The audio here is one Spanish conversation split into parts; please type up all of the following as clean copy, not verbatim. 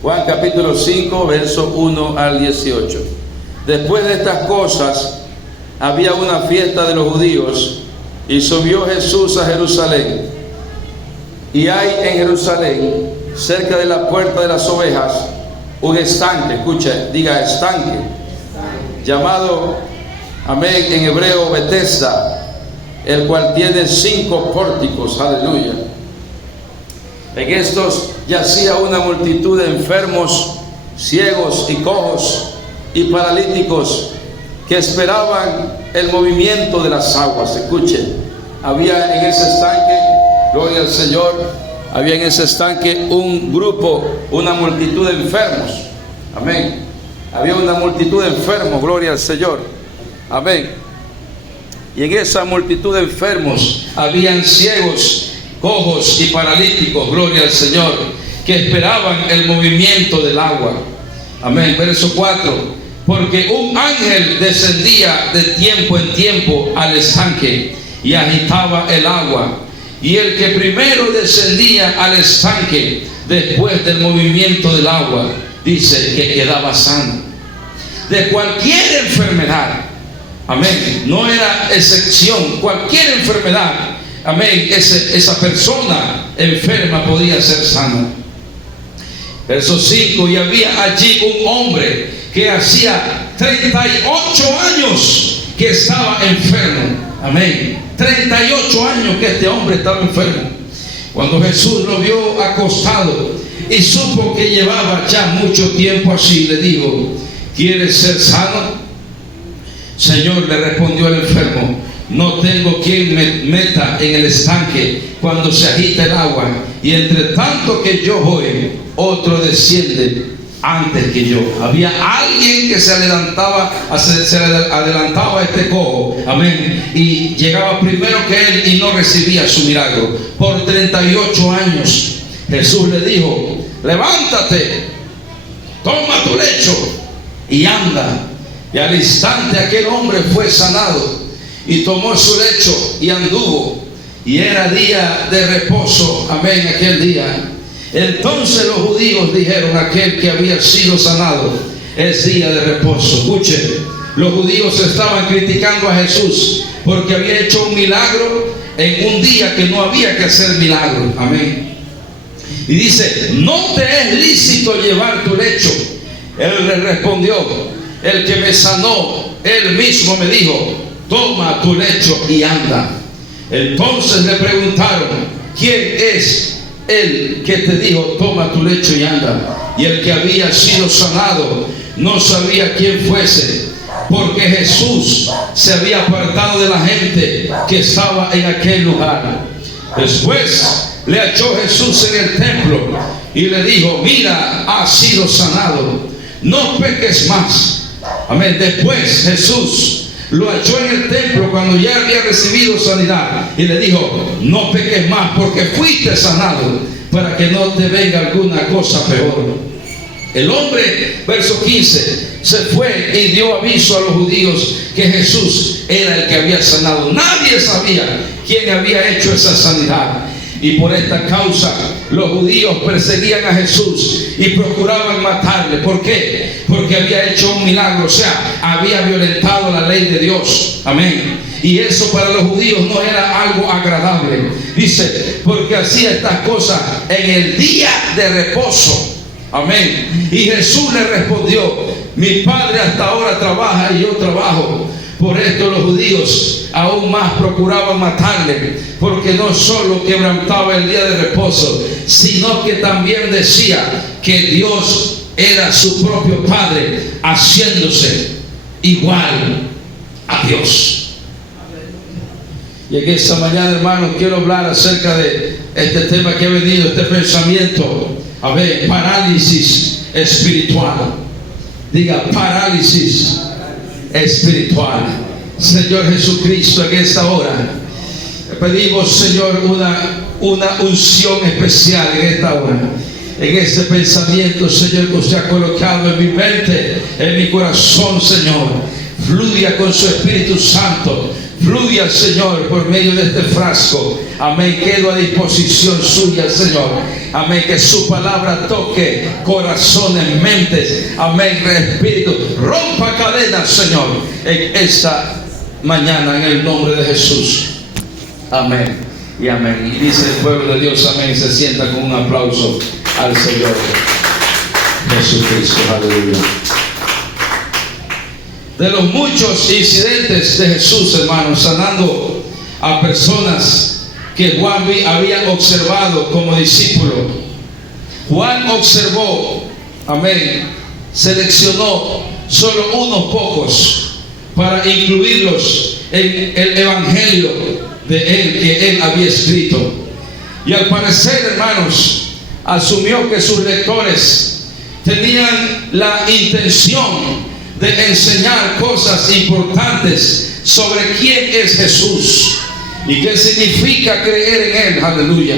Juan capítulo 5, verso 1 al 18. Después de estas cosas, había una fiesta de los judíos, y subió Jesús a Jerusalén. Y hay en Jerusalén, cerca de la puerta de las ovejas, un estanque, escucha, diga estanque, llamado, amén, en hebreo Betesda, el cual tiene 5 pórticos, aleluya. En estos yacía una multitud de enfermos, ciegos y cojos y paralíticos que esperaban el movimiento de las aguas. Escuchen, había en ese estanque, gloria al Señor, había en ese estanque un grupo, una multitud de enfermos, amén. Había una multitud de enfermos, gloria al Señor, amén. Y en esa multitud de enfermos habían ciegos, cojos y paralíticos, gloria al Señor, que esperaban el movimiento del agua, amén. Verso 4: porque un ángel descendía de tiempo en tiempo al estanque y agitaba el agua, y el que primero descendía al estanque después del movimiento del agua, dice que quedaba sano de cualquier enfermedad, amén. No era excepción, cualquier enfermedad, amén, esa persona enferma podía ser sana. Verso 5: y había allí un hombre que hacía 38 años que estaba enfermo, amén. 38 años que este hombre estaba enfermo. Cuando Jesús lo vio acostado y supo que llevaba ya mucho tiempo así, le dijo: ¿quieres ser sano? Señor, le respondió el enfermo, no tengo quien me meta en el estanque cuando se agita el agua, y entre tanto que yo voy, otro desciende antes que yo. Había alguien que se adelantaba a este cojo, amén, y llegaba primero que él y no recibía su milagro. Por 38 años Jesús le dijo: levántate, toma tu lecho y anda. Y al instante aquel hombre fue sanado y tomó su lecho y anduvo. Y era día de reposo, amén, aquel día. Entonces los judíos dijeron a aquel que había sido sanado: es día de reposo. Escuchen, los judíos estaban criticando a Jesús porque había hecho un milagro en un día que no había que hacer milagro, amén. Y dice: no te es lícito llevar tu lecho. Él le respondió: el que me sanó, él mismo me dijo: toma tu lecho y anda. Entonces le preguntaron: ¿quién es el que te dijo toma tu lecho y anda? Y el que había sido sanado no sabía quién fuese, porque Jesús se había apartado de la gente que estaba en aquel lugar. Después le halló Jesús en el templo y le dijo: mira, has sido sanado, no peques más. Amén. Después Jesús lo halló en el templo cuando ya había recibido sanidad y le dijo: no peques más, porque fuiste sanado, para que no te venga alguna cosa peor. El hombre, verso 15, se fue y dio aviso a los judíos que Jesús era el que había sanado. Nadie sabía quién había hecho esa sanidad, y por esta causa los judíos perseguían a Jesús y procuraban matarle. ¿Por qué? Porque había hecho un milagro, o sea, había violentado la ley de Dios, amén. Y eso para los judíos no era algo agradable. Dice: porque hacía estas cosas en el día de reposo, amén. Y Jesús le respondió: mi Padre hasta ahora trabaja y yo trabajo. Por esto los judíos aún más procuraban matarle, porque no solo quebrantaba el día de reposo, sino que también decía que Dios era su propio Padre, haciéndose igual a Dios. Y en esta mañana, hermanos, quiero hablar acerca de este tema que ha venido, este pensamiento, a ver, parálisis espiritual. Diga: parálisis espiritual. Señor Jesucristo, en esta hora pedimos, Señor, una unción especial en esta hora, en este pensamiento, Señor, que usted ha colocado en mi mente, en mi corazón, Señor. Fluya con su Espíritu Santo, Fluya, Señor, por medio de este frasco. Amén. Quedo a disposición suya, Señor. Amén. Que su palabra toque corazones, mentes. Amén. Espíritu. Rompa cadenas, Señor, en esta mañana, en el nombre de Jesús. Amén y amén. Y dice el pueblo de Dios, amén. Se sienta con un aplauso al Señor Jesucristo. Aleluya. De los muchos incidentes de Jesús, hermanos, sanando a personas que Juan había observado como discípulo, Juan observó, amén, seleccionó solo unos pocos para incluirlos en el evangelio de él que él había escrito. Y al parecer, hermanos, asumió que sus lectores tenían la intención de enseñar cosas importantes sobre quién es Jesús y qué significa creer en él. Aleluya.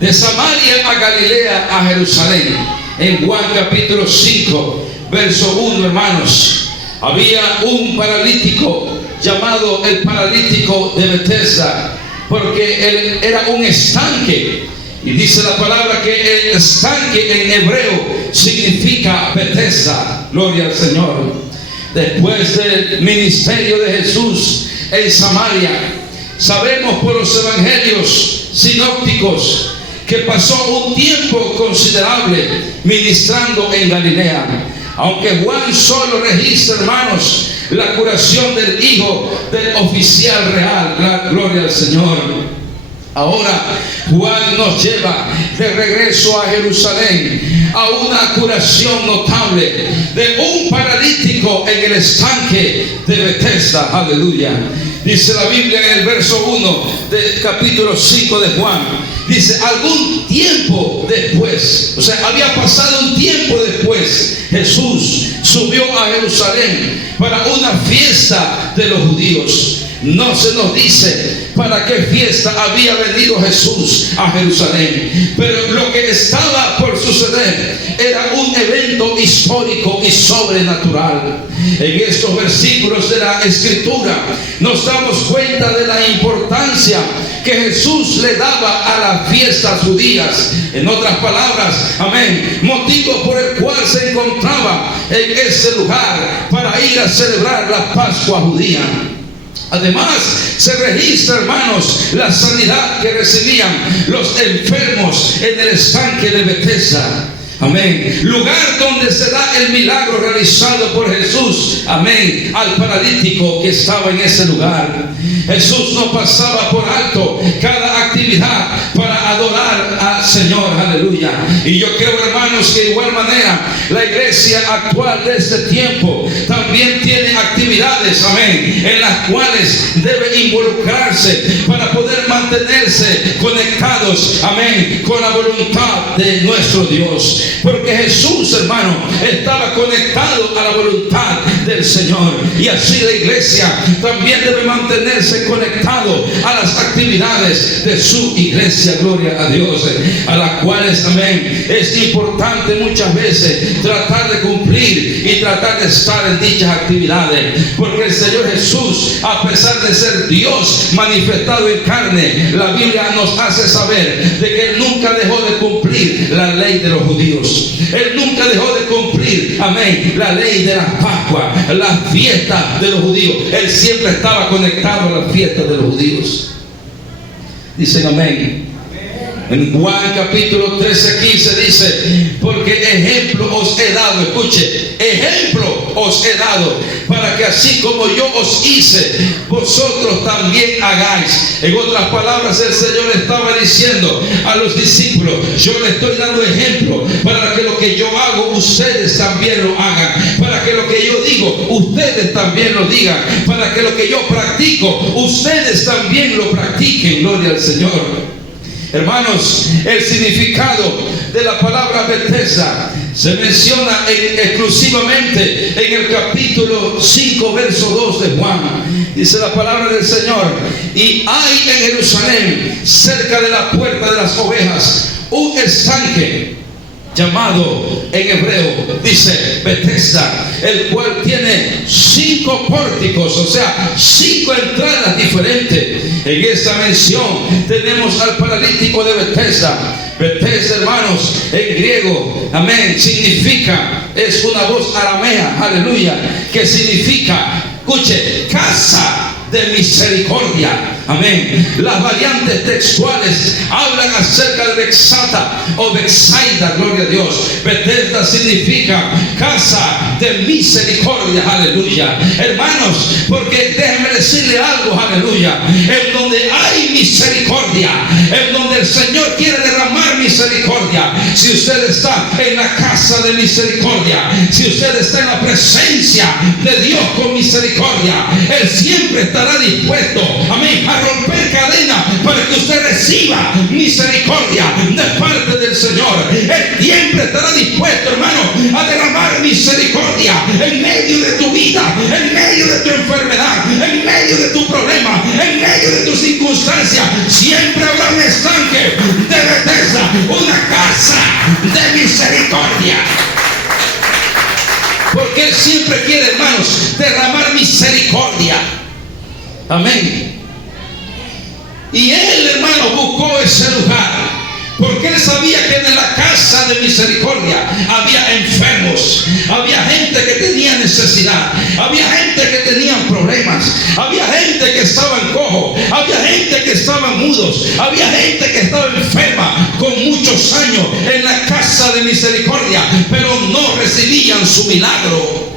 De Samaria a Galilea a Jerusalén, en Juan capítulo 5 verso 1, hermanos, había un paralítico llamado el paralítico de Betesda, porque él era un estanque. Y dice la palabra que el estanque en hebreo significa Betesda. Gloria al Señor. Después del ministerio de Jesús en Samaria, sabemos por los evangelios sinópticos que pasó un tiempo considerable ministrando en Galilea. Aunque Juan solo registra, hermanos, la curación del hijo del oficial real. La gloria al Señor. Ahora Juan nos lleva de regreso a Jerusalén a una curación notable de un paralítico en el estanque de Betesda. Aleluya. Dice la Biblia en el verso 1 del capítulo 5 de Juan. Dice, algún tiempo después, o sea, había pasado un tiempo después, Jesús subió a Jerusalén para una fiesta de los judíos. No se nos dice para qué fiesta había venido Jesús a Jerusalén, pero lo que estaba por suceder era un evento histórico y sobrenatural. En estos versículos de la Escritura nos damos cuenta de la importancia que Jesús le daba a las fiestas judías. En otras palabras, amén, motivo por el cual se encontraba en ese lugar para ir a celebrar la Pascua judía. Además, se registra, hermanos, la sanidad que recibían los enfermos en el estanque de Betesda. Amén. Lugar donde se da el milagro realizado por Jesús. Amén. Al paralítico que estaba en ese lugar. Jesús no pasaba por alto cada actividad para adorar al Señor. Aleluya. Y yo creo, hermanos, que de igual manera la iglesia actual de este tiempo también tiene actividades, amén, en las cuales debe involucrarse para poder mantenerse conectados, amén, con la voluntad de nuestro Dios. Porque Jesús, hermano, estaba conectado a la voluntad del Señor. Y así la iglesia también debe mantenerse conectado a las actividades de su iglesia. Gloria a Dios. A las cuales también es importante muchas veces tratar de cumplir y tratar de estar en dichas actividades. Porque el Señor Jesús, a pesar de ser Dios manifestado en carne, la Biblia nos hace saber de que Él nunca dejó de cumplir la ley de los judíos. Él nunca dejó de cumplir, amén, la ley de la Pascua, la fiesta de los judíos. Él siempre estaba conectado a la fiesta de los judíos. Dicen amén. En Juan capítulo 13:15 dice, porque ejemplo os he dado, escuche, ejemplo os he dado, para que así como yo os hice, vosotros también hagáis. En otras palabras, el Señor estaba diciendo a los discípulos, yo les estoy dando ejemplo para que lo que yo hago, ustedes también lo hagan, para que lo que yo digo, ustedes también lo digan, para que lo que yo practico, ustedes también lo practiquen. Gloria al Señor. Hermanos, el significado de la palabra Betesda se menciona exclusivamente en el capítulo 5, verso 2 de Juan. Dice la palabra del Señor: y hay en Jerusalén, cerca de la puerta de las ovejas, un estanque llamado en hebreo dice Betesda, el cual tiene 5 pórticos, o sea, 5 entradas diferentes. En esta mención tenemos al paralítico de Betesda. Betesda, hermanos, en griego, amén, significa, es una voz aramea, aleluya, que significa, escuche, casa de misericordia. Amén. Las variantes textuales hablan acerca de Bexata o Bexaida, gloria a Dios. Betesda significa casa de misericordia, aleluya. Hermanos, porque déjenme decirle algo, aleluya. En donde hay misericordia, en donde el Señor quiere derramar misericordia. Si usted está en la casa de misericordia, si usted está en la presencia de Dios con misericordia, Él siempre estará dispuesto, amén, a romper cadenas para que usted reciba misericordia de parte del Señor. Él siempre estará dispuesto, hermano, a derramar misericordia en medio de tu vida, en medio de tu enfermedad, en medio de tu problema, en medio de tu circunstancia. Siempre habrá un estanque de Betesda, una casa de misericordia. Porque Él siempre quiere, hermanos, derramar misericordia. Amén. Y Él, hermano, buscó ese lugar porque Él sabía que en la casa de misericordia había enfermos, había gente que tenía necesidad, había gente que tenía problemas, había gente que estaba cojo, había gente que estaba mudos, había gente que estaba enferma con muchos años en la casa de misericordia, pero no recibían su milagro.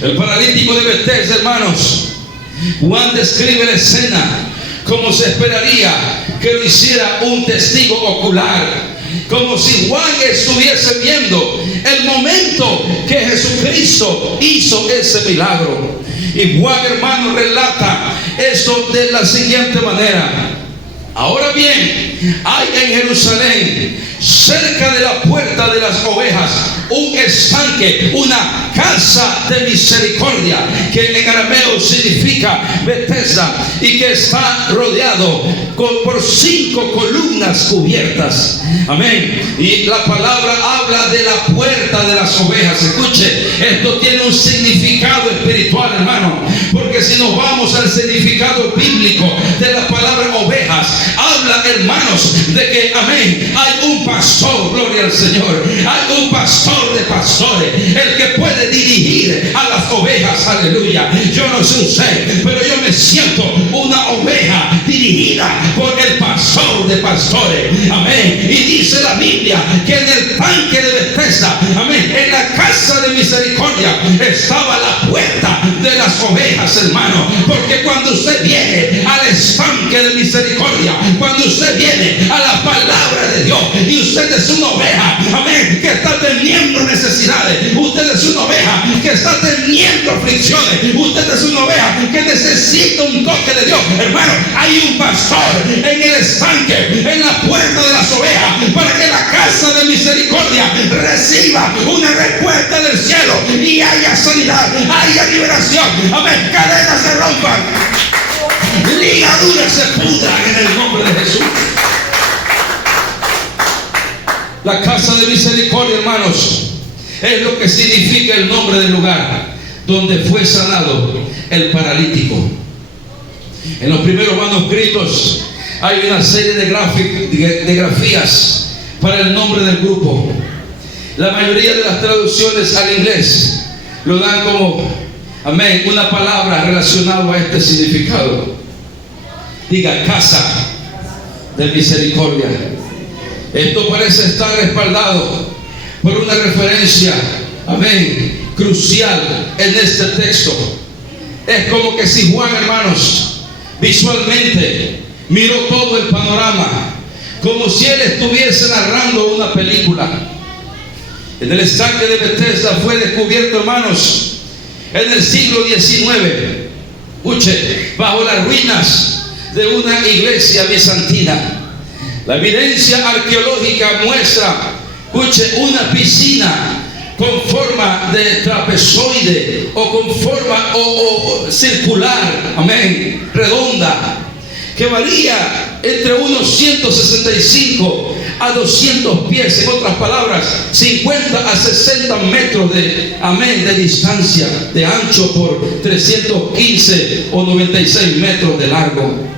El paralítico de Betesda, hermanos, Juan describe la escena como se esperaría que lo hiciera un testigo ocular, como si Juan estuviese viendo el momento que Jesucristo hizo ese milagro. Y Juan, hermano, relata esto de la siguiente manera: ahora bien, hay en Jerusalén, cerca de la puerta de las ovejas, un estanque, una casa de misericordia, que en arameo significa Betesda, y que está rodeado por 5 columnas cubiertas. Amén. Y la palabra habla de la puerta de las ovejas. Escuche, esto tiene un significado espiritual, hermano, porque si nos vamos al significado bíblico de la palabra ovejas, habla, hermanos, de que, amén, hay un pastor, gloria al Señor, hay un pastor de pastores, el que puede dirigir a las ovejas, aleluya. Yo no sé usted, pero yo me siento una oveja dirigida por el pastor de pastores, amén. Y dice la Biblia que en el tanque de Betesda, amén, en la casa de misericordia estaba la puerta de las ovejas, hermano, porque cuando usted viene al estanque de misericordia, cuando usted viene a la palabra de Dios, y usted es una oveja, amén, que está teniendo necesidades, usted es una oveja que está teniendo aflicciones, usted es una oveja que necesita un toque de Dios, hermano, hay un pastor en el estanque, en la puerta de las ovejas, para que la casa de misericordia reciba una respuesta del cielo y haya sanidad, haya liberación, amén, cadenas se rompan, ligaduras se pudran en el nombre de Jesús. La casa de misericordia, hermanos, es lo que significa el nombre del lugar donde fue sanado el paralítico. En los primeros manuscritos hay una serie de grafías para el nombre del grupo. La mayoría de las traducciones al inglés lo dan como, amén, una palabra relacionada a este significado. Diga, casa de misericordia. Esto parece estar respaldado por una referencia, amén, crucial en este texto. Es como que si Juan, hermanos, visualmente miró todo el panorama, como si él estuviese narrando una película. En el estanque de Betesda fue descubierto, hermanos, en el siglo XIX, escuche, bajo las ruinas de una iglesia bizantina. La evidencia arqueológica muestra, escuche, una piscina con forma de trapezoide o con forma circular, amén, redonda, que varía entre unos 165 a 200 pies, en otras palabras, 50 a 60 metros de distancia, de ancho por 315 o 96 metros de largo.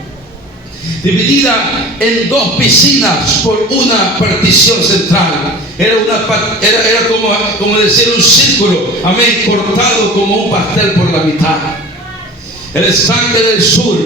Dividida en 2 piscinas por una partición central. Era como decir un círculo, amén, cortado como un pastel por la mitad. El estanque del sur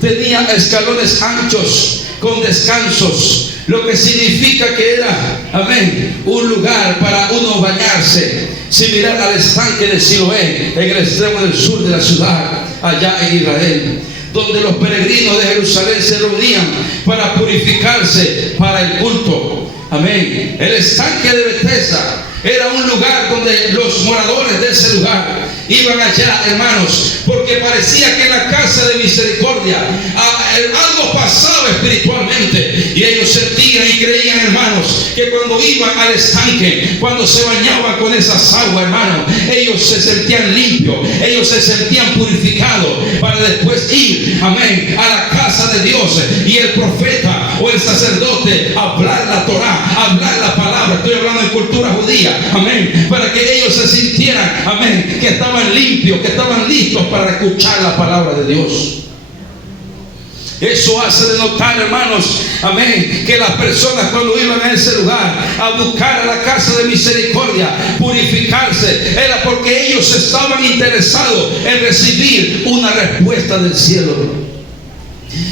tenía escalones anchos con descansos, lo que significa que era, amén, un lugar para uno bañarse, similar al estanque de Siloé, en el extremo del sur de la ciudad, allá en Israel, donde los peregrinos de Jerusalén se reunían para purificarse para el culto. Amén. El estanque de Betesda era un lugar donde los moradores de ese lugar iban allá, hermanos, porque parecía que en la casa de misericordia algo pasaba espiritualmente, y ellos sentían y creían, hermanos, que cuando iban al estanque, cuando se bañaban con esas aguas, hermanos, ellos se sentían limpios, ellos se sentían purificados, para después ir, amén, a la casa de Dios y el profeta o el sacerdote hablar la Torah, hablar la palabra. Estoy hablando en cultura judía, amén, para que ellos se sintieran, amén, que estaban limpios, que estaban listos para escuchar la palabra de Dios. Eso hace de notar, hermanos, amén, que las personas cuando iban a ese lugar a buscar a la casa de misericordia, purificarse, era porque ellos estaban interesados en recibir una respuesta del cielo.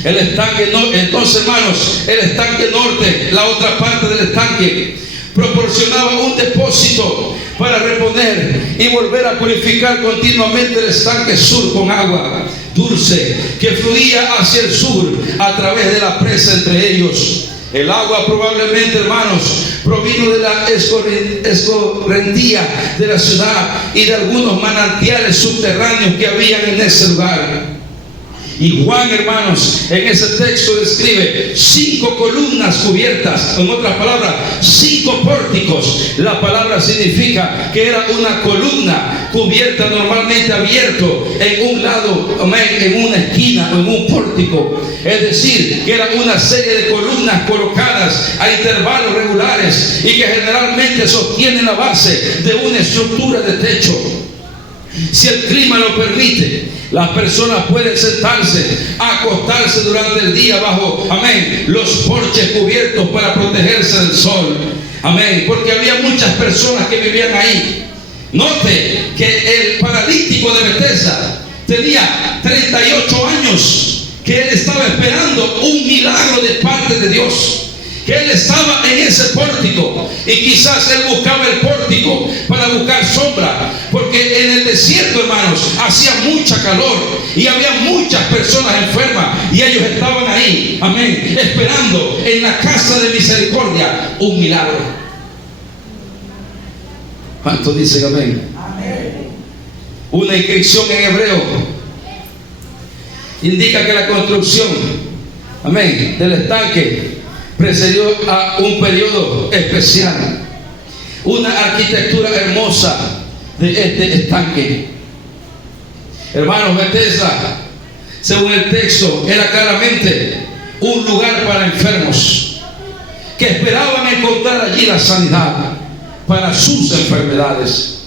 El estanque, entonces, hermanos, el estanque norte, la otra parte del estanque, proporcionaba un depósito para reponer y volver a purificar continuamente el estanque sur con agua dulce que fluía hacia el sur a través de la presa entre ellos. El agua probablemente, hermanos, provino de la escorrentía de la ciudad y de algunos manantiales subterráneos que habían en ese lugar. Y Juan, hermanos, en ese texto describe 5 columnas cubiertas, en otras palabras, 5 pórticos. La palabra significa que era una columna cubierta, normalmente abierto en un lado, en una esquina o en un pórtico. Es decir, que era una serie de columnas colocadas a intervalos regulares y que generalmente sostienen la base de una estructura de techo. Si el clima lo permite, las personas pueden sentarse, acostarse durante el día bajo, amén, los porches cubiertos para protegerse del sol. Amén, porque había muchas personas que vivían ahí. Note que el paralítico de Betesda tenía 38 años, que él estaba esperando un milagro de parte de Dios, que él estaba en ese pórtico, y quizás él buscaba el pórtico para buscar sombra, porque en el desierto, hermanos, hacía mucha calor y había muchas personas enfermas, y ellos estaban ahí, amén, esperando en la casa de misericordia un milagro. ¿Cuántos dicen amén? Amén. Una inscripción en hebreo indica que la construcción, amén, del estanque precedió a un periodo especial, una arquitectura hermosa de este estanque. Hermanos, Betesda, según el texto, era claramente un lugar para enfermos que esperaban encontrar allí la sanidad para sus enfermedades.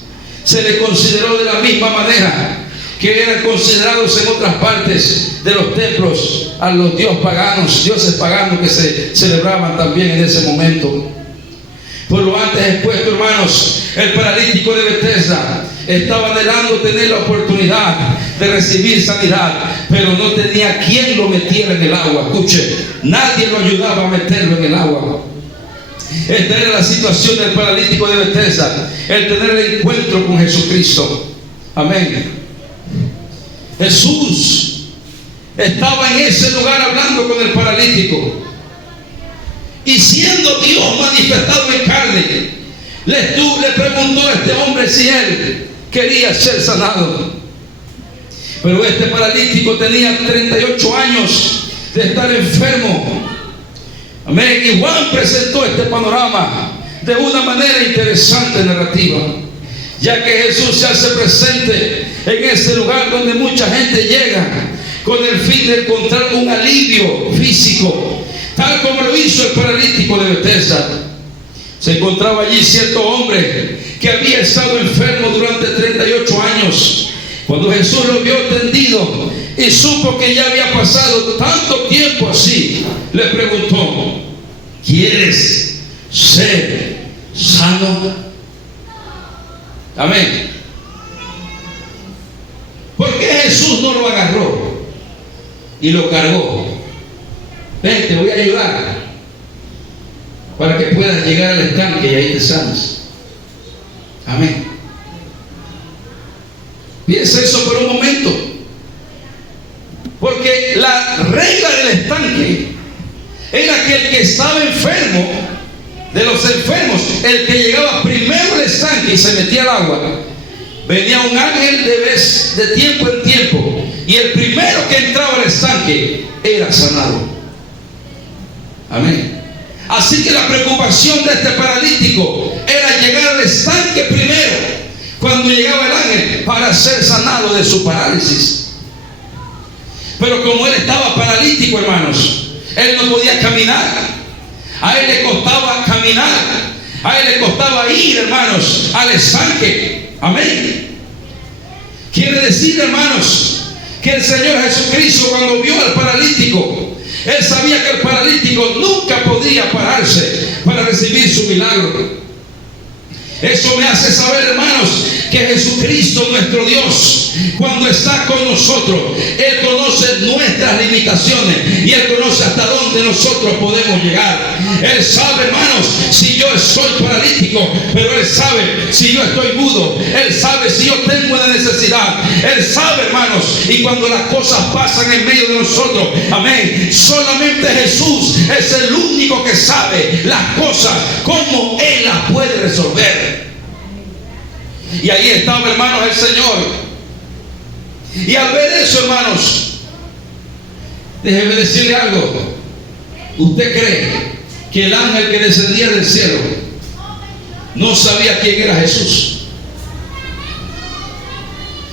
Se le consideró de la misma manera que eran considerados en otras partes de los templos a los dioses paganos que se celebraban también en ese momento. Por lo antes expuesto, hermanos, el paralítico de Betesda estaba anhelando tener la oportunidad de recibir sanidad, pero no tenía quien lo metiera en el agua. Escuche, nadie lo ayudaba a meterlo en el agua. Esta era la situación del paralítico de Betesda, el tener el encuentro con Jesucristo. Amén. Jesús estaba en ese lugar hablando con el paralítico, y siendo Dios manifestado en carne, le preguntó a este hombre si él quería ser sanado. Pero este paralítico tenía 38 años de estar enfermo. Amén. Y Juan presentó este panorama de una manera interesante, narrativa, ya que Jesús se hace presente en ese lugar donde mucha gente llega con el fin de encontrar un alivio físico, tal como lo hizo el paralítico de Betesda. Se encontraba allí cierto hombre que había estado enfermo durante 38 años. Cuando Jesús lo vio tendido y supo que ya había pasado tanto tiempo así, le preguntó: ¿quieres ser sano? Amén. ¿Por qué Jesús no lo agarró y lo cargó? Ven, te voy a ayudar para que puedas llegar al estanque y ahí te sanes. Amén. Piensa eso por un momento, porque la regla del estanque era que el que estaba enfermo, de los enfermos, el que llegaba primero al estanque y se metía al agua, venía un ángel de tiempo en tiempo, y el primero que entraba al estanque era sanado. Amén. Así que la preocupación de este paralítico era llegar al estanque primero, cuando llegaba el ángel, para ser sanado de su parálisis. Pero como él estaba paralítico, hermanos, él no podía caminar. A él le costaba caminar, a él le costaba ir, hermanos, al estanque. Amén. Quiere decir, hermanos, que el Señor Jesucristo, cuando vio al paralítico, él sabía que el paralítico nunca podía pararse para recibir su milagro. Eso me hace saber, hermanos, que Jesucristo, nuestro Dios, cuando está con nosotros, Él conoce nuestras limitaciones y Él conoce hasta dónde nosotros podemos llegar. Él sabe, hermanos, si yo soy paralítico, pero Él sabe si yo estoy mudo. Él sabe si yo tengo una necesidad. Él sabe, hermanos, y cuando las cosas pasan en medio de nosotros, amén, solamente Jesús es el único que sabe las cosas, cómo Él las puede resolver. Y ahí estaba, hermanos, el Señor. Y al ver eso, hermanos, déjeme decirle algo. ¿Usted cree que el ángel que descendía del cielo no sabía quién era Jesús?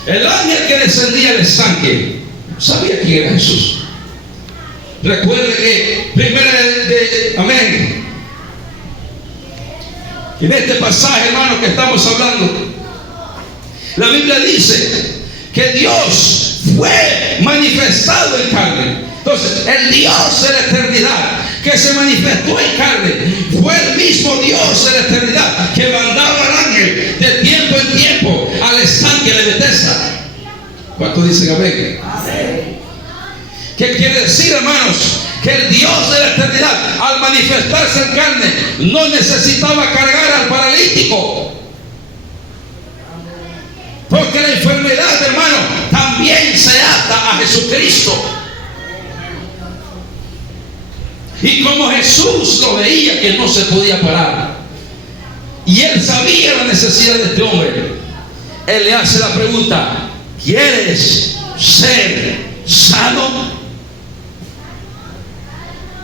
El ángel que descendía del estanque sabía quién era Jesús. Recuerde que amén, en este pasaje, hermanos, que estamos hablando, la Biblia dice que Dios fue manifestado en carne. Entonces, el Dios de la eternidad que se manifestó en carne fue el mismo Dios de la eternidad que mandaba al ángel de tiempo en tiempo al estanque de Betesda. ¿Cuántos dicen amén? Amén. ¿Qué quiere decir, hermanos? Que el Dios de la eternidad, al manifestarse en carne, no necesitaba cargar al paralítico. Porque la enfermedad, hermano, también se ata a Jesucristo. Y como Jesús lo veía que no se podía parar, y Él sabía la necesidad de este hombre, Él le hace la pregunta: ¿quieres ser sano?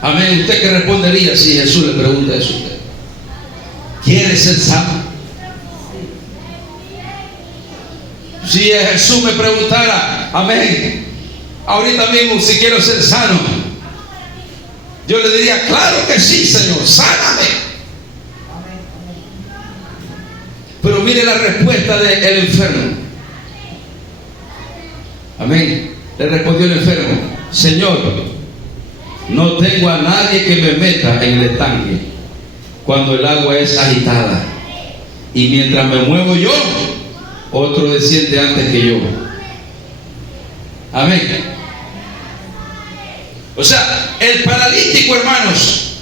Amén. ¿Usted qué respondería si Jesús le pregunta eso a usted? ¿Quieres ser sano? Si Jesús me preguntara, amén, ahorita mismo, si quiero ser sano, yo le diría: claro que sí, Señor, sáname. Pero mire la respuesta del enfermo. Amén. Le respondió el enfermo: Señor, no tengo a nadie que me meta en el estanque cuando el agua es agitada, y mientras me muevo yo, otro desciende antes que yo. Amén. O sea, el paralítico, hermanos,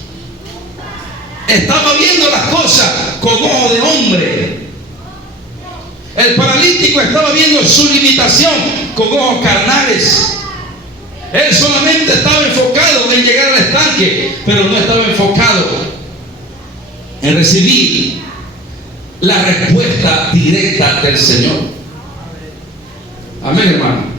estaba viendo las cosas con ojo de hombre. El paralítico estaba viendo su limitación con ojos carnales. Él solamente estaba enfocado en llegar al estanque, pero no estaba enfocado en recibir la respuesta directa del Señor. Amén, hermano.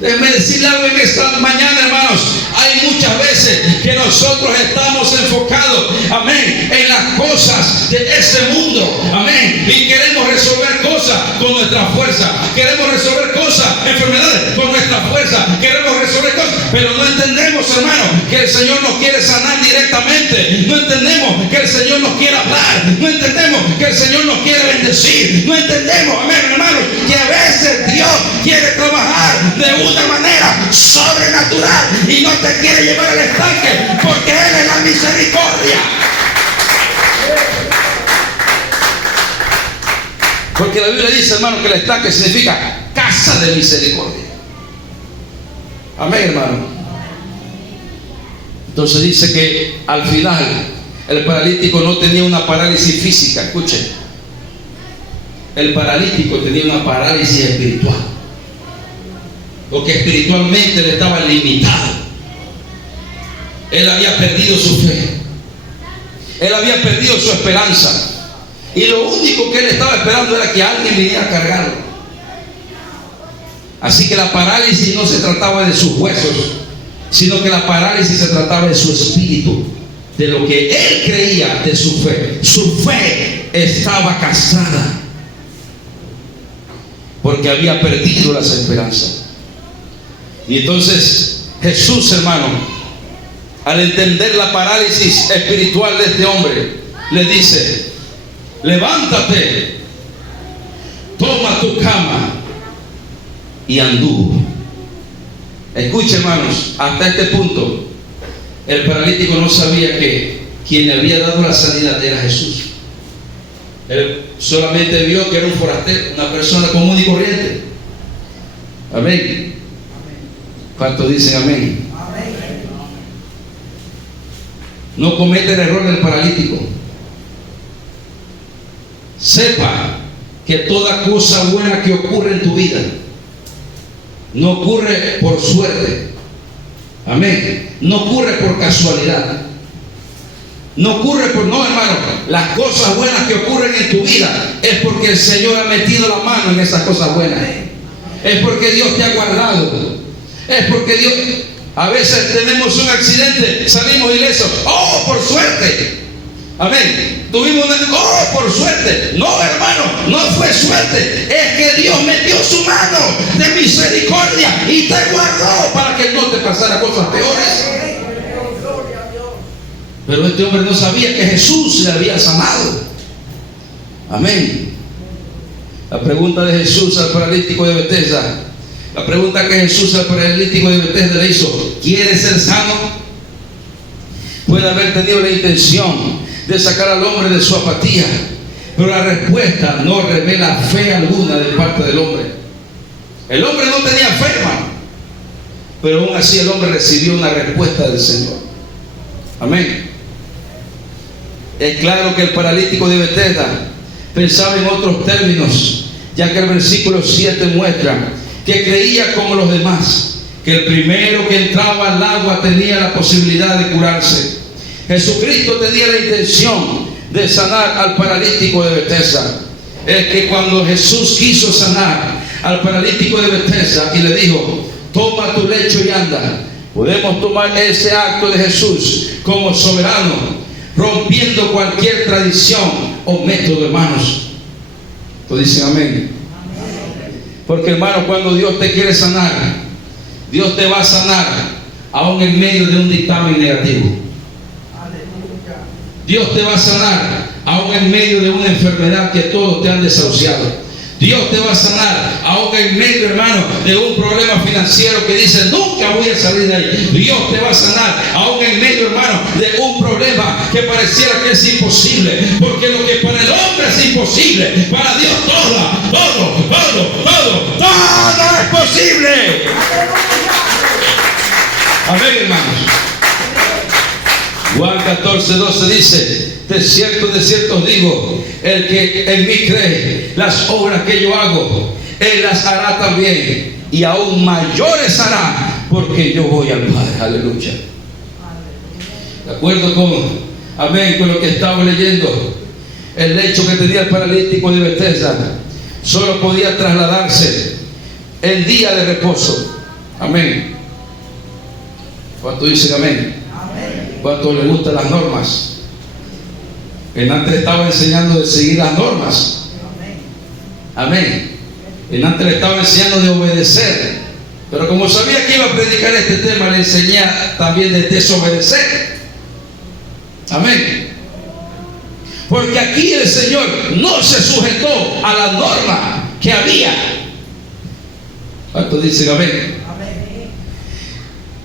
Déjenme decirle algo en esta mañana, hermanos. Hay muchas veces que nosotros estamos enfocados, amén, en las cosas de este mundo, amén, y queremos resolver cosas con nuestra fuerza, queremos resolver cosas, enfermedades, con nuestra fuerza, queremos resolver cosas, pero no entendemos, hermanos, que el Señor nos quiere sanar directamente. No entendemos que el Señor nos quiere hablar. No entendemos que el Señor nos quiere bendecir. No entendemos, amén, hermanos, que a veces Dios quiere trabajar de una manera sobrenatural y no te quiere llevar al estanque, porque Él es la misericordia. Porque la Biblia dice, hermano, que el estanque significa casa de misericordia. Amén, hermano. Entonces dice que al final el paralítico no tenía una parálisis física. Escuchen, el paralítico tenía una parálisis espiritual, porque espiritualmente él estaba limitado. Él había perdido su fe, él había perdido su esperanza, y lo único que él estaba esperando era que alguien viniera a cargarlo. Así que la parálisis no se trataba de sus huesos, sino que la parálisis se trataba de su espíritu, de lo que él creía, de su fe. Su fe estaba castrada, porque había perdido las esperanzas. Y entonces Jesús, hermano, al entender la parálisis espiritual de este hombre, le dice: levántate, toma tu cama, y anduvo. Escuche, hermanos, hasta este punto el paralítico no sabía que quien le había dado la sanidad era Jesús. Él solamente vio que era un forastero, una persona común y corriente. Amén. ¿Cuántos dicen amén? No cometa el error del paralítico. Sepa que toda cosa buena que ocurre en tu vida no ocurre por suerte. Amén. No ocurre por casualidad. No ocurre por, no, hermano. Las cosas buenas que ocurren en tu vida es porque el Señor ha metido la mano en esas cosas buenas. Es porque Dios te ha guardado. Es porque Dios, a veces tenemos un accidente, salimos ilesos. ¡Oh, por suerte! Amén. Tuvimos una, ¡oh, por suerte! No, hermano, no fue suerte. Es que Dios metió su mano de misericordia y te guardó para que no te pasara cosas peores. Pero este hombre no sabía que Jesús le había sanado. Amén. La pregunta de Jesús al paralítico de Betesda, la pregunta que Jesús al paralítico de Betesda le hizo: ¿quieres ser sano? Puede haber tenido la intención de sacar al hombre de su apatía, pero la respuesta no revela fe alguna de parte del hombre. El hombre no tenía fe, hermano, pero aún así el hombre recibió una respuesta del Señor. Amén. Es claro que el paralítico de Betesda pensaba en otros términos, ya que el versículo 7 muestra que creía como los demás, que el primero que entraba al agua tenía la posibilidad de curarse. Jesucristo tenía la intención de sanar al paralítico de Betesda. Es que cuando Jesús quiso sanar al paralítico de Betesda y le dijo: toma tu lecho y anda, podemos tomar ese acto de Jesús como soberano, rompiendo cualquier tradición o método, hermanos. Entonces dicen amén. Porque, hermano, cuando Dios te quiere sanar, Dios te va a sanar aún en medio de un dictamen negativo. Dios te va a sanar aún en medio de una enfermedad que todos te han desahuciado. Dios te va a sanar aún en medio, hermano, de un problema financiero que dice: nunca voy a salir de ahí. Dios te va a sanar aún en medio, hermano, de un problema que pareciera que es imposible, porque lo que para el hombre es imposible, para Dios todo es posible. Amén, hermanos. Juan 14:12 dice: de cierto os digo, el que en mí cree, las obras que yo hago, él las hará también, y aún mayores hará, porque yo voy al Padre. Aleluya. De acuerdo con, amén, con lo que estaba leyendo, el lecho que tenía el paralítico de Betesda solo podía trasladarse el día de reposo. Amén. ¿Cuánto dicen amén? ¿Cuánto le gustan las normas? El antes estaba enseñando de seguir las normas. Amén. El antes le estaba enseñando de obedecer. Pero como sabía que iba a predicar este tema, le enseñé también de desobedecer. Amén. Porque aquí el Señor no se sujetó a la norma que había. ¿Cuántos dicen amén?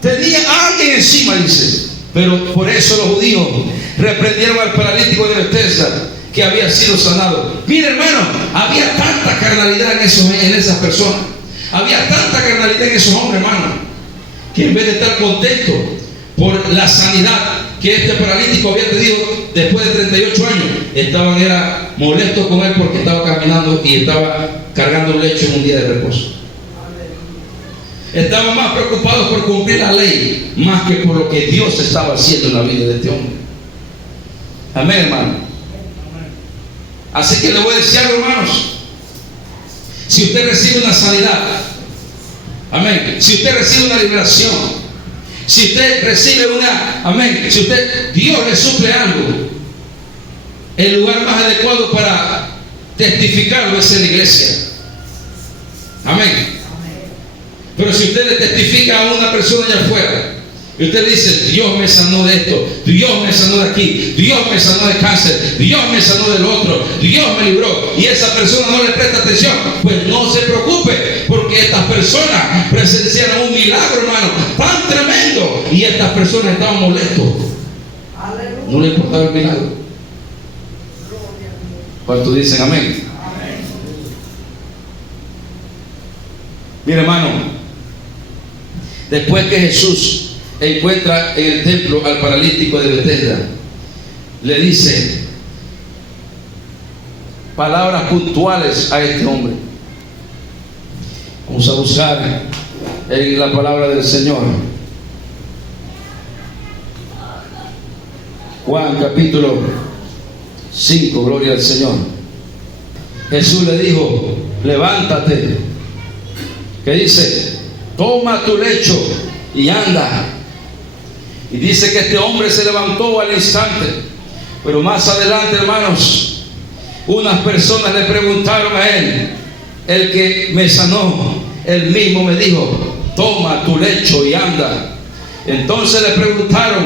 Tenía a alguien encima, dice. Pero por eso los judíos reprendieron al paralítico de Betesda, que había sido sanado. Mire, hermano, había tanta carnalidad en esas personas. Había tanta carnalidad en esos hombres, hermano, que en vez de estar contentos por la sanidad que este paralítico había tenido después de 38 años, estaban molestos con él porque estaba caminando y estaba cargando un lecho en un día de reposo. Estaban más preocupados por cumplir la ley más que por lo que Dios estaba haciendo en la vida de este hombre. Amén, hermano. Así que le voy a decir algo, hermanos. Si usted recibe una sanidad, amén, si usted recibe una liberación, si usted recibe si Dios le suple algo, el lugar más adecuado para testificarlo es en la iglesia. Amén. Pero si usted le testifica a una persona allá afuera y usted le dice: Dios me sanó de esto, Dios me sanó de aquí, Dios me sanó de cáncer, Dios me sanó del otro, Dios me libró, y esa persona no le presta atención, pues no se preocupe, porque estas personas presenciaron un milagro, hermano, tan tremendo, y estas personas estaban molestos. No le importaba el milagro. ¿Cuántos dicen amén? Mira, hermano, después que Jesús encuentra en el templo al paralítico de Betesda, le dice palabras puntuales a este hombre. Vamos a buscar en la palabra del Señor. Juan capítulo 5, gloria al Señor. Jesús le dijo: levántate. ¿Qué dice? Toma tu lecho y anda. Y dice que este hombre se levantó al instante. Pero más adelante, hermanos, unas personas le preguntaron a él: el que me sanó, él mismo me dijo: toma tu lecho y anda. Entonces le preguntaron,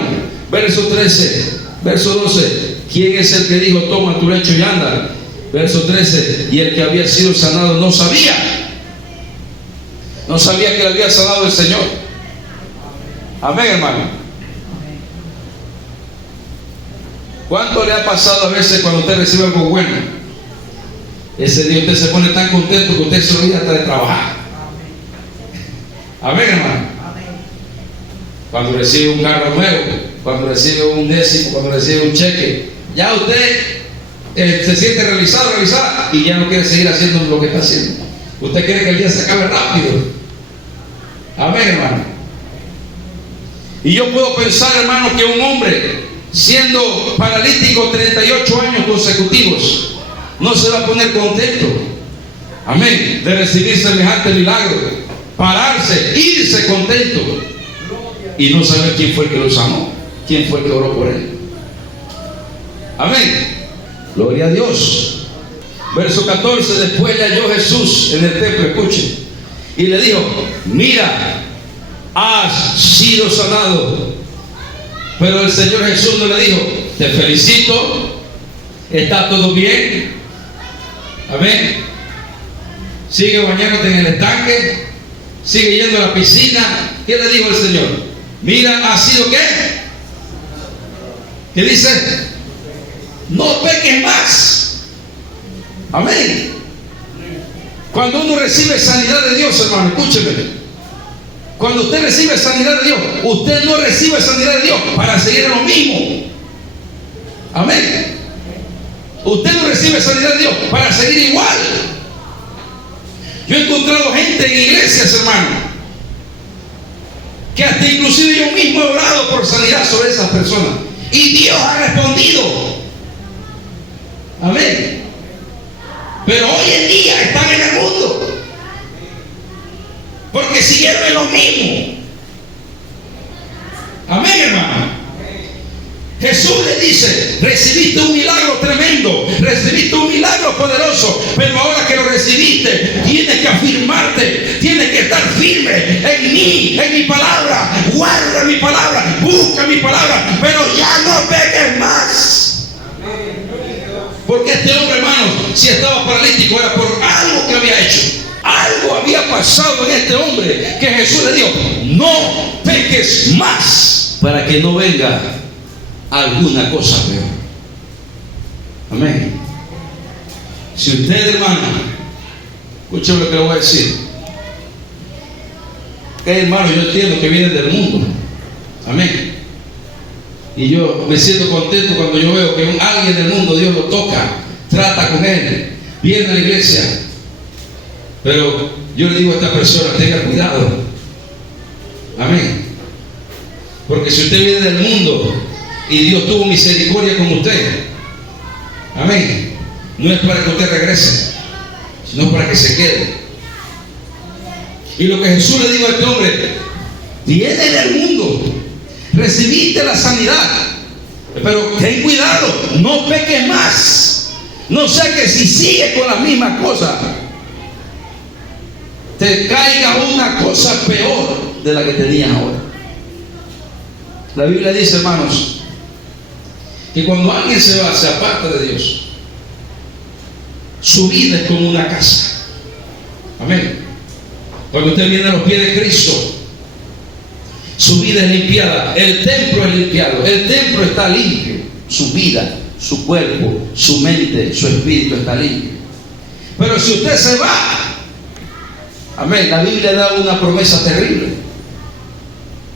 verso 13, verso 12, ¿quién es el que dijo: toma tu lecho y anda? Verso 13, y el que había sido sanado no sabía que le había sanado el Señor. Amén, hermano. ¿Cuánto le ha pasado a veces cuando usted recibe algo bueno? Ese día usted se pone tan contento que usted se olvida hasta de trabajar. Amén, hermano. Cuando recibe un carro nuevo, cuando recibe un décimo, cuando recibe un cheque, ya usted se siente realizado, realizada, y ya no quiere seguir haciendo lo que está haciendo. Usted quiere que el día se acabe rápido. Amén, hermano. Y yo puedo pensar, hermano, que un hombre siendo paralítico 38 años consecutivos no se va a poner contento, amén, de recibir semejante milagro, pararse, irse contento y no saber quién fue el que lo sanó, quién fue el que oró por él. Amén, gloria a Dios. Verso 14, después le halló Jesús en el templo, escuche, y le dijo: mira, has sido sanado. Pero el Señor Jesús no le dijo: te felicito, está todo bien, amén, sigue bañándote en el estanque, sigue yendo a la piscina. ¿Qué le dijo el Señor? Mira, ¿has sido qué? ¿Qué dice? No peques más. Amén. Cuando uno recibe sanidad de Dios, hermano, escúcheme. Cuando usted recibe sanidad de Dios, usted no recibe sanidad de Dios para seguir en lo mismo. Amén. Usted no recibe sanidad de Dios para seguir igual. Yo he encontrado gente en iglesias, hermano, que hasta inclusive yo mismo he orado por sanidad sobre esas personas y Dios ha respondido. Amén. Pero hoy en día están en el mundo porque siguieron en lo mismo. Amén, hermano. Jesús le dice: recibiste un milagro tremendo, recibiste un milagro poderoso, pero ahora que lo recibiste, tienes que afirmarte, tienes que estar firme en mí, en mi palabra. Guarda mi palabra, busca mi palabra, pero ya no peques más. Porque este hombre, hermano, si estaba paralítico era por algo que había hecho. Algo había pasado en este hombre que Jesús le dijo: no peques más, para que no venga alguna cosa peor. Amén. Si usted, hermano, escuchen lo que le voy a decir. Hermano, yo entiendo que viene del mundo. Amén. Y yo me siento contento cuando yo veo que alguien del mundo, Dios lo toca, trata con él, viene a la iglesia. Pero yo le digo a esta persona: tenga cuidado. Amén. Porque si usted viene del mundo y Dios tuvo misericordia con usted, amén, no es para que usted regrese, sino para que se quede. Y lo que Jesús le dijo a este hombre: viene del mundo, recibiste la sanidad, pero ten cuidado, no peques más. No sea que si sigues con la misma cosa, te caiga una cosa peor de la que tenías ahora. La Biblia dice, hermanos, que cuando alguien se va, se aparta de Dios, su vida es como una casa. Amén. Cuando usted viene a los pies de Cristo, su vida es limpiada, el templo es limpiado, el templo está limpio, su vida, su cuerpo, su mente, su espíritu está limpio. Pero si usted se va, amén, la Biblia da una promesa terrible.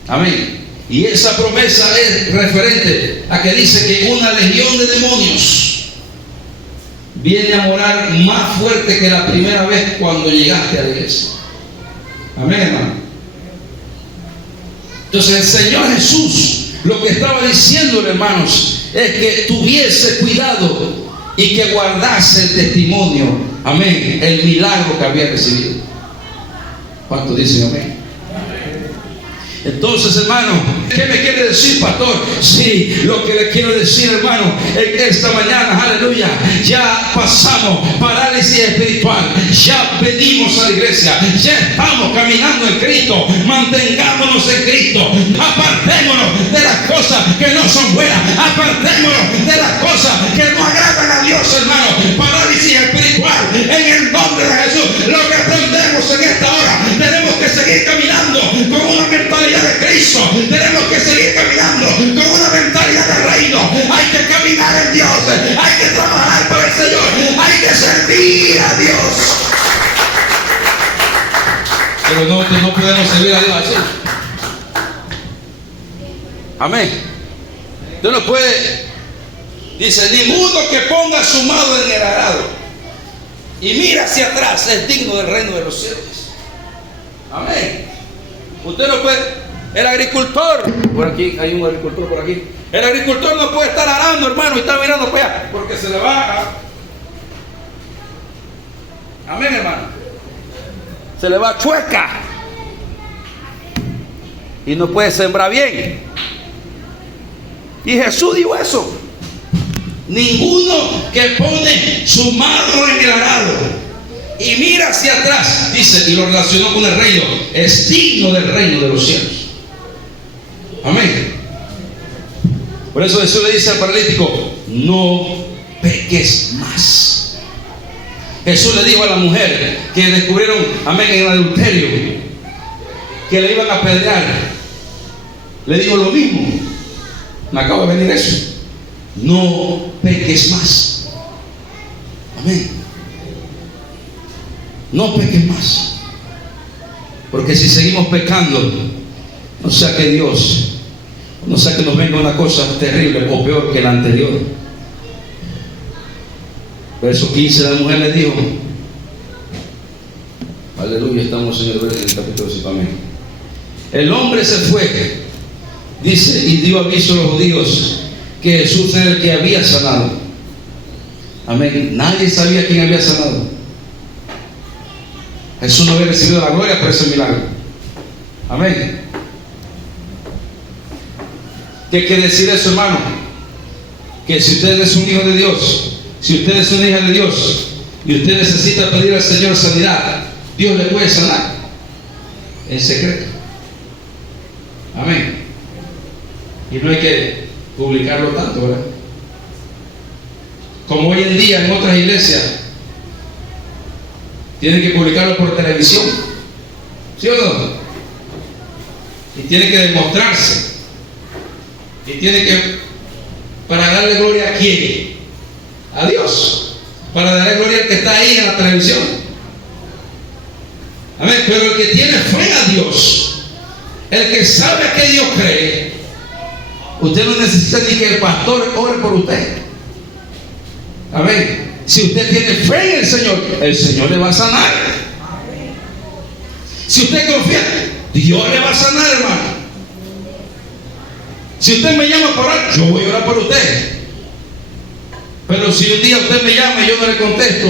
Amén. Y esa promesa es referente a que dice que una legión de demonios viene a morar más fuerte que la primera vez cuando llegaste a la iglesia. Amén, hermano. Entonces el Señor Jesús lo que estaba diciéndole, hermanos, es que tuviese cuidado y que guardase el testimonio, amén, el milagro que había recibido. ¿Cuántos dicen amén? Entonces, hermano, ¿qué me quiere decir, pastor? Sí, lo que le quiero decir, hermano, es que esta mañana, aleluya, ya pasamos parálisis espiritual, ya venimos a la iglesia, ya estamos caminando en Cristo. Mantengámonos en Cristo, apartémonos de las cosas que no son buenas, apartémonos de las cosas que no agradan a Dios, hermano. Parálisis espiritual, en el nombre de Jesús. Lo que aprendemos en esta hora, tenemos que seguir caminando con una mentalidad de Cristo, tenemos que seguir caminando con una mentalidad de reino. Hay que caminar en Dios, hay que trabajar para el Señor, hay que servir a Dios. Pero no podemos servir a Dios así. Amén. Usted no puede, dice, ninguno que ponga su mano en el arado y mira hacia atrás es digno del reino de los cielos. Amén. Usted no puede. El agricultor, por aquí hay un agricultor por aquí. El agricultor no puede estar arando, hermano, y está mirando para allá, porque se le va. Amén, hermano. Se le va chueca y no puede sembrar bien. Y Jesús dijo eso: ninguno que pone su mano en el arado y mira hacia atrás, dice, y lo relacionó con el reino, es digno del reino de los cielos. Amén. Por eso Jesús le dice al paralítico: no peques más. Jesús le dijo a la mujer que descubrieron, amén, en el adulterio, que le iban a apedrear, le dijo lo mismo. Me acaba de venir eso: no peques más. Amén. No peques más, porque si seguimos pecando, no sea que Dios, no sea que nos venga una cosa terrible o peor que la anterior. Verso 15, la mujer le dijo, aleluya, estamos en el capítulo 5, amén. El hombre se fue, dice, y dio aviso a los judíos que Jesús era el que había sanado. Amén. Nadie sabía quién había sanado. Jesús no había recibido la gloria por ese milagro. Amén. ¿Qué quiere decir eso, hermano? Que si usted es un hijo de Dios, si usted es una hija de Dios y usted necesita pedir al Señor sanidad, Dios le puede sanar en secreto. Amén. Y no hay que publicarlo tanto, ¿verdad? Como hoy en día en otras iglesias tienen que publicarlo por televisión, ¿sí o no? Y tiene que demostrarse, y tiene que, para darle gloria a quién, a Dios, para darle gloria al que está ahí en la televisión. Amén. Pero el que tiene fe a Dios, el que sabe a qué Dios cree, usted no necesita ni que el pastor ore por usted. Amén. Si usted tiene fe en el Señor le va a sanar. Si usted confía, Dios le va a sanar, hermano. Si usted me llama por orar, yo voy a orar por usted. Pero si un día usted me llama y yo no le contesto,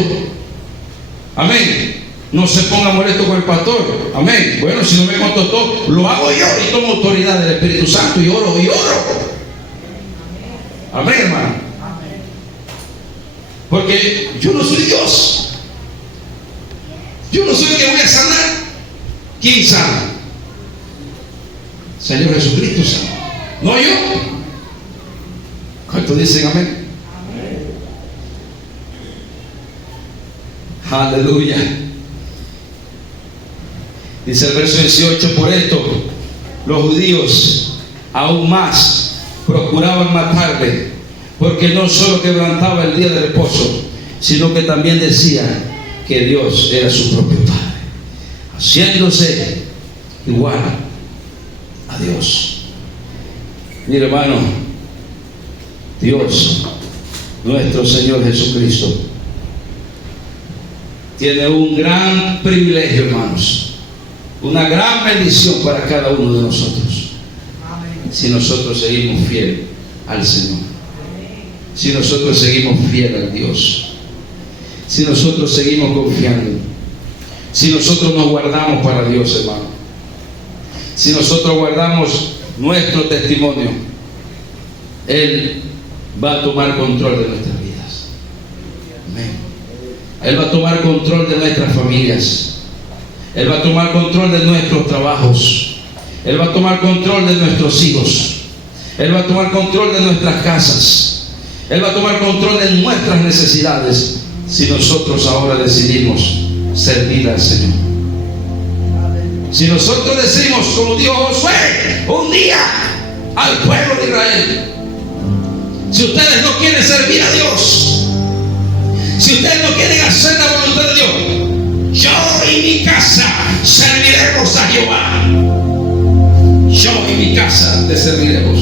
amén, no se ponga molesto con el pastor. Amén. Bueno, si no me contestó, lo hago yo y tomo autoridad del Espíritu Santo y oro y oro. Amén, hermano. Porque yo no soy Dios. Yo no soy el que voy a sanar. ¿Quién sana? Señor Jesucristo sana. No yo. ¿Cuántos dicen amén? Aleluya. Dice el verso 18: por esto los judíos aún más procuraban matarle, porque no solo quebrantaba el día de reposo, sino que también decía que Dios era su propio Padre, haciéndose igual a Dios. Mire, hermano, Dios, nuestro Señor Jesucristo, tiene un gran privilegio, hermanos, una gran bendición para cada uno de nosotros. Si nosotros seguimos fieles al Señor, si nosotros seguimos fieles a Dios, si nosotros seguimos confiando, si nosotros nos guardamos para Dios, hermano, si nosotros guardamos nuestro testimonio, Él va a tomar control de nuestras vidas. Amén. Él va a tomar control de nuestras familias. Él va a tomar control de nuestros trabajos. Él va a tomar control de nuestros hijos. Él va a tomar control de nuestras casas. Él va a tomar control de nuestras necesidades, si nosotros ahora decidimos servir al Señor. Si nosotros decimos, como dijo Josué un día al pueblo de Israel: si ustedes no quieren servir a Dios, si ustedes no quieren hacer la voluntad de Dios, yo y mi casa serviremos a Jehová. Yo y mi casa le serviremos.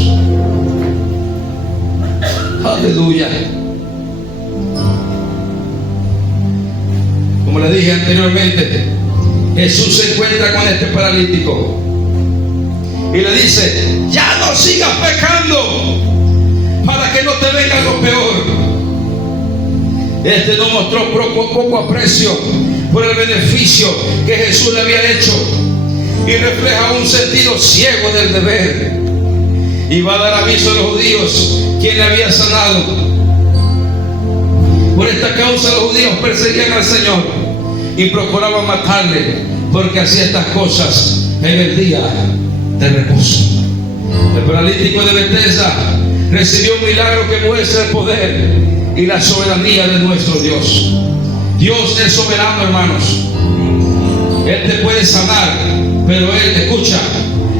Aleluya. Como le dije anteriormente, Jesús se encuentra con este paralítico y le dice: ya no sigas pecando, para que no te venga lo peor. Este no mostró poco aprecio por el beneficio que Jesús le había hecho, y refleja un sentido ciego del deber, y va a dar aviso a los judíos quien le había sanado. Por esta causa los judíos perseguían al Señor y procuraban matarle, porque hacía estas cosas en el día de reposo. El paralítico de Betesda recibió un milagro que muestra el poder y la soberanía de nuestro Dios. Dios es soberano, hermanos. Él te puede sanar, pero Él, escucha,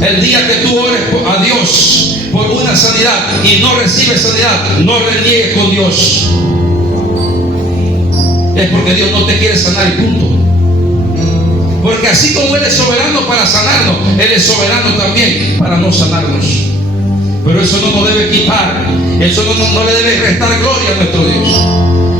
el día que tú ores a Dios por una sanidad y no recibes sanidad, no reniegues con Dios. Es porque Dios no te quiere sanar y punto. Porque así como Él es soberano para sanarnos, Él es soberano también para no sanarnos. Pero eso no nos debe quitar, eso no le debe restar gloria a nuestro Dios,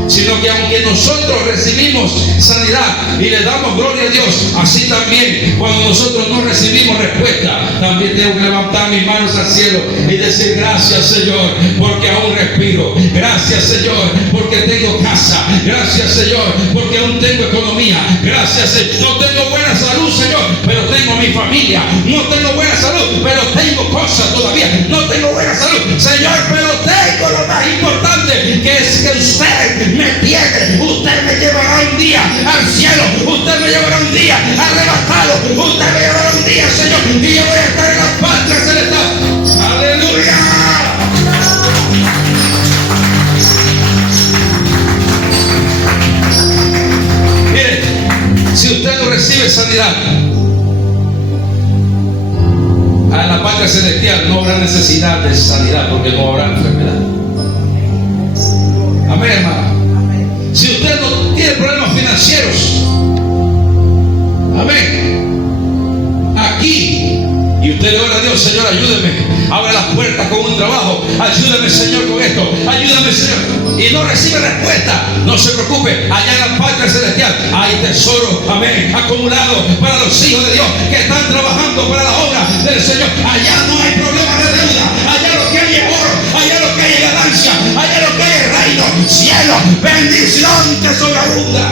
sino que aunque nosotros recibimos sanidad y le damos gloria a Dios, así también cuando nosotros no recibimos respuesta, también tengo que levantar mis manos al cielo y decir: gracias, Señor, porque aún respiro. Gracias, Señor, porque tengo casa. Gracias, Señor, porque aún tengo economía. Gracias, Señor. No tengo buena salud, Señor, pero tengo mi familia. No tengo buena salud, pero tengo cosas todavía. No tengo buena salud, Señor, pero tengo lo más importante, que es que usted me tiene. Usted me llevará un día al cielo. Usted me llevará un día arrebatado. Usted me llevará un día, Señor, y yo voy a estar en la patria celestial. Aleluya. Mire, si usted no recibe sanidad, en la patria celestial no habrá necesidad de sanidad, porque no habrá enfermedad. Amén, hermano. Si usted no tiene problemas financieros, amén, aquí, y usted le ora a Dios: Señor, ayúdeme, abre las puertas con un trabajo, ayúdame, Señor, con esto, ayúdame, Señor, y no recibe respuesta, no se preocupe, allá en la patria celestial hay tesoros, amén, acumulados para los hijos de Dios que están trabajando para la obra del Señor. Allá no hay problema de deuda, allá lo que hay es oro, allá lo que hay es ganancia, allá lo que hay es reino, cielo, bendición que sobreabunda.